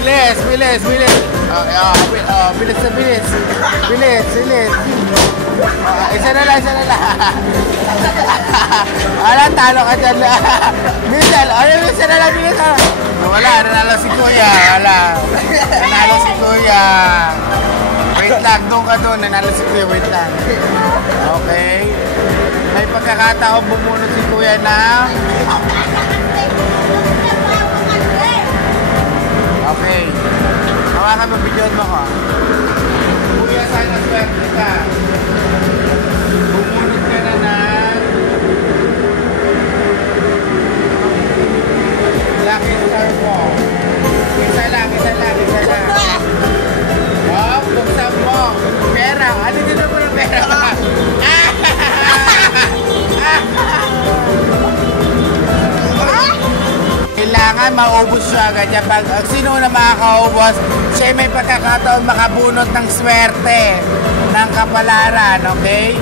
Bilis, bilis, bilis. Bilis na bilis. Bilis, bilis. Isa na lang, isa na lang. Ala, talo ka dyan. Bilis, isa na lang, bilis. Wala, nanalo si Kuya. Wala. Nanalo si Kuya. Wait lang, doon ka doon. Nanalo si Kuya, wait lang. Okay. May pagkakataon bumunod si Kuya na... Okay. Hawakan mo, videoan mo ko. Kuya, sana swerte ka. Bumunod ka na ng... Lucky star mo. Isa lang, isa lang, isa lang. Oh, buksan mo. Pera. Ano dito mo ng pera? Kailangan maubos siya agad. Pag sino na makakaubos, siya may pagkakataon makabunot ng swerte ng kapalaran. Okay?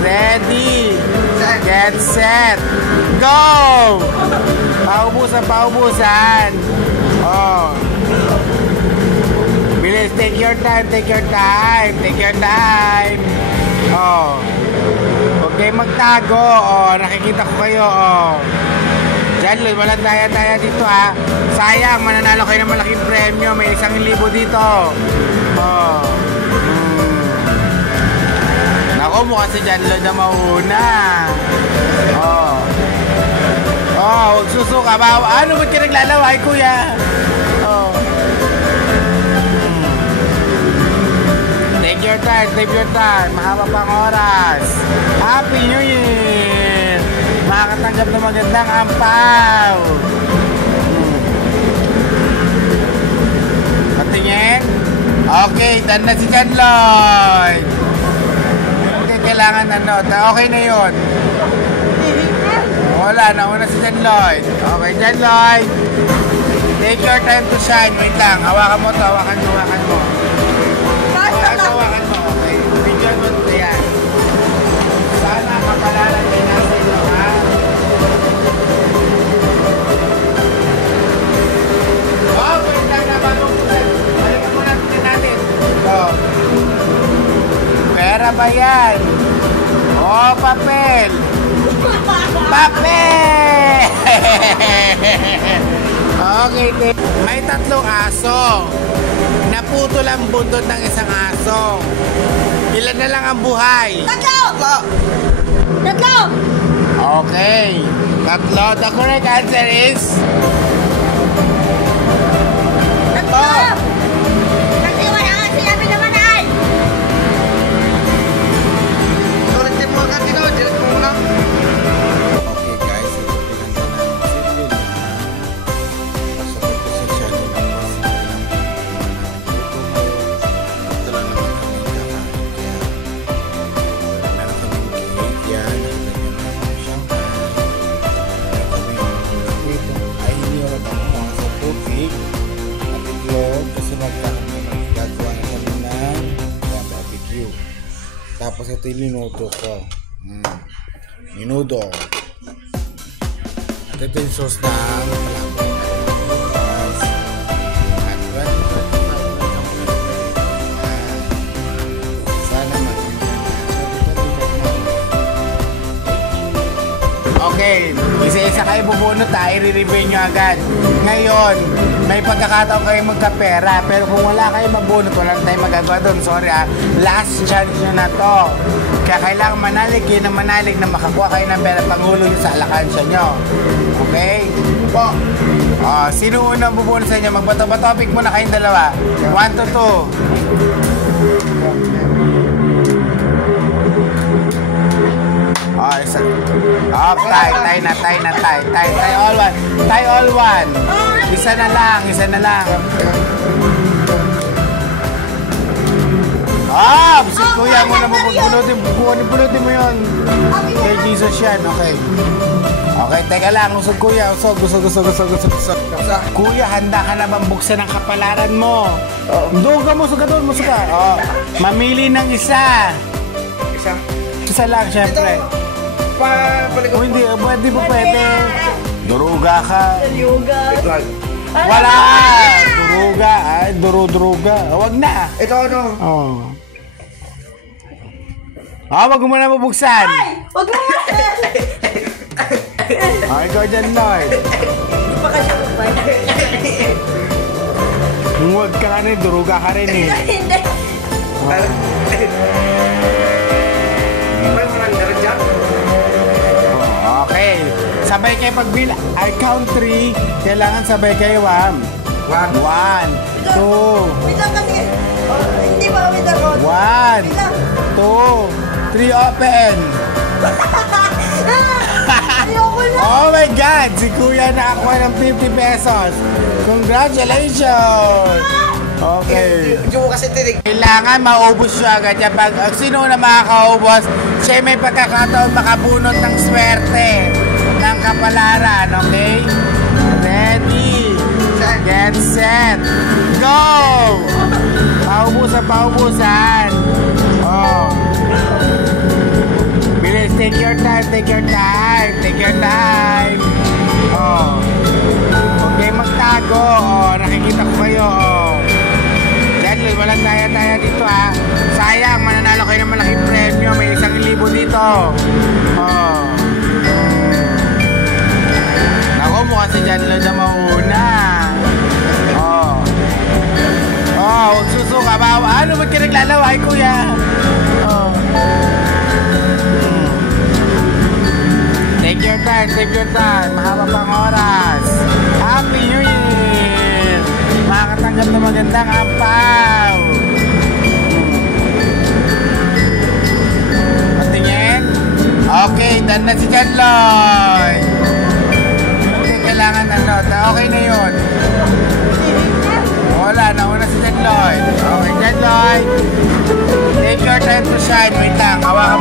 Ready, get set, go! Paubusan, paubusan. Oh. Bilis, take your time, take your time, take your time. Oh. Okay, magtago. Oh, nakikita ko kayo. Oh. Diyan, walang daya-daya dito ha. Sayang, mananalo kayo ng malaking premyo. May 1,000 dito. Oh. Naku, mukha si John Lloyd na mauna. Oh. Oh, huwag susuka. Ano ba't ka naglalaway, Kuya? Oh. Take your time, take your time. Mahaba pang oras. Happy New Year! Makakatanggap ng magandang ampaw. Patingin. Okay, done na si John Lloyd. Hindi kailangan ano. Okay na yun. Wala, nauna si John Lloyd. Okay, John Lloyd. Take your time to shine. Wait lang. Hawakan mo to. Hawakan mo. Hawakan mo. Hawakan mo. Okay. Video mo ito yan. Sana kapalaran kayo nasa inyo, ha? Oh, wait lang na bagong pusan. Balikan mo natin natin. Ito. Pera ba yan? Oh, papel. Papel! Okay, may 3 aso. Naputol ang buntot ng isang aso. Ilan na lang ang buhay? 3! 3! Okay. 3. The correct answer is... 3! Kasi wala nga sinabi naman ay! Ulitin mo agad dito. Diyan mo muna. Okay guys, tapos ito yung minuto ko. Minuto. At ito yung sauce na okay, isa-isa kayo bubunot ha, i-review nyo agad. Ngayon, may pagkakataon kayo magkapera, pero kung wala kayo mabunot, walang tayo magagawa doon. Sorry ha, last chance nyo na to. Kaya kailangan manalig yun ng manalig na makakuha kayo ng pera pangulo nyo sa alakansya nyo. Okay? Po. Sino unang bubunot sa inyo? Magbato-topic muna kayong dalawa. 1 to 2. Isa. Tie all one. Tie all one. Isa na lang, isa na lang. Si Kuya mo na bubunutin mo yun. Kay Jesus yan, okay. Okay, teka lang, usog Kuya, usog. Kuya, handa ka na bang buksan ang kapalaran mo? Doon ka, musog ka. Mamili ng isa. Isa lang, syempre. Hindi, pwede po pwede. Duruga ka. Wala! Duruga. Ay, duru-druga. Huwag na. Ito ano? Oh. Wag mo na mabuksan. Ay! Huwag mo nga! Ikaw dyan, Lloyd. Hindi pa kasi upay. Huwag ka ka rin, duruga ka rin eh. Hindi. May marang garan dyan. Okay. Sabay kayo pagbila. I count 3. Kailangan sabay kayo, Wam. 1, 2, Wait lang kasi. Hindi ba wait ako? 1, 2, 3, open. Ayoko na. Oh my God! Si Kuya nakakuha ng 50 pesos. Congratulations! Okay. Hindi mo kasi tinig. Kailangan maubos siya agad yan. Pag sino na makakaubos, siya may pagkakataon makabunot ng swerte ng kapalaran. Okay? Ready? Get set. Go! Paubusan. Oh. Bilis, take your time. Oh. Okay, magtago. Oh, nakikita ko kayo. Oh. Diyan, walang daya-daya dito ha. Sayang, mananalo kayo ng malaking premyo. May 1,000 dito. Oh. Naku, mukha si John Lloyd na mauna. Oh. Oh, huwag susuka. Ano ba't ka naglalaway, kuya? Oh. Take your time. Mahaba pang oras. Happy New Year! Makakatanggap na magandang ampaw. Patingin. Okay, done na si John Lloyd. Hindi kailangan ano. Okay na yun. Wala, nauna si John Lloyd. Okay, John Lloyd. Take your time to shine. Wait lang, hawakan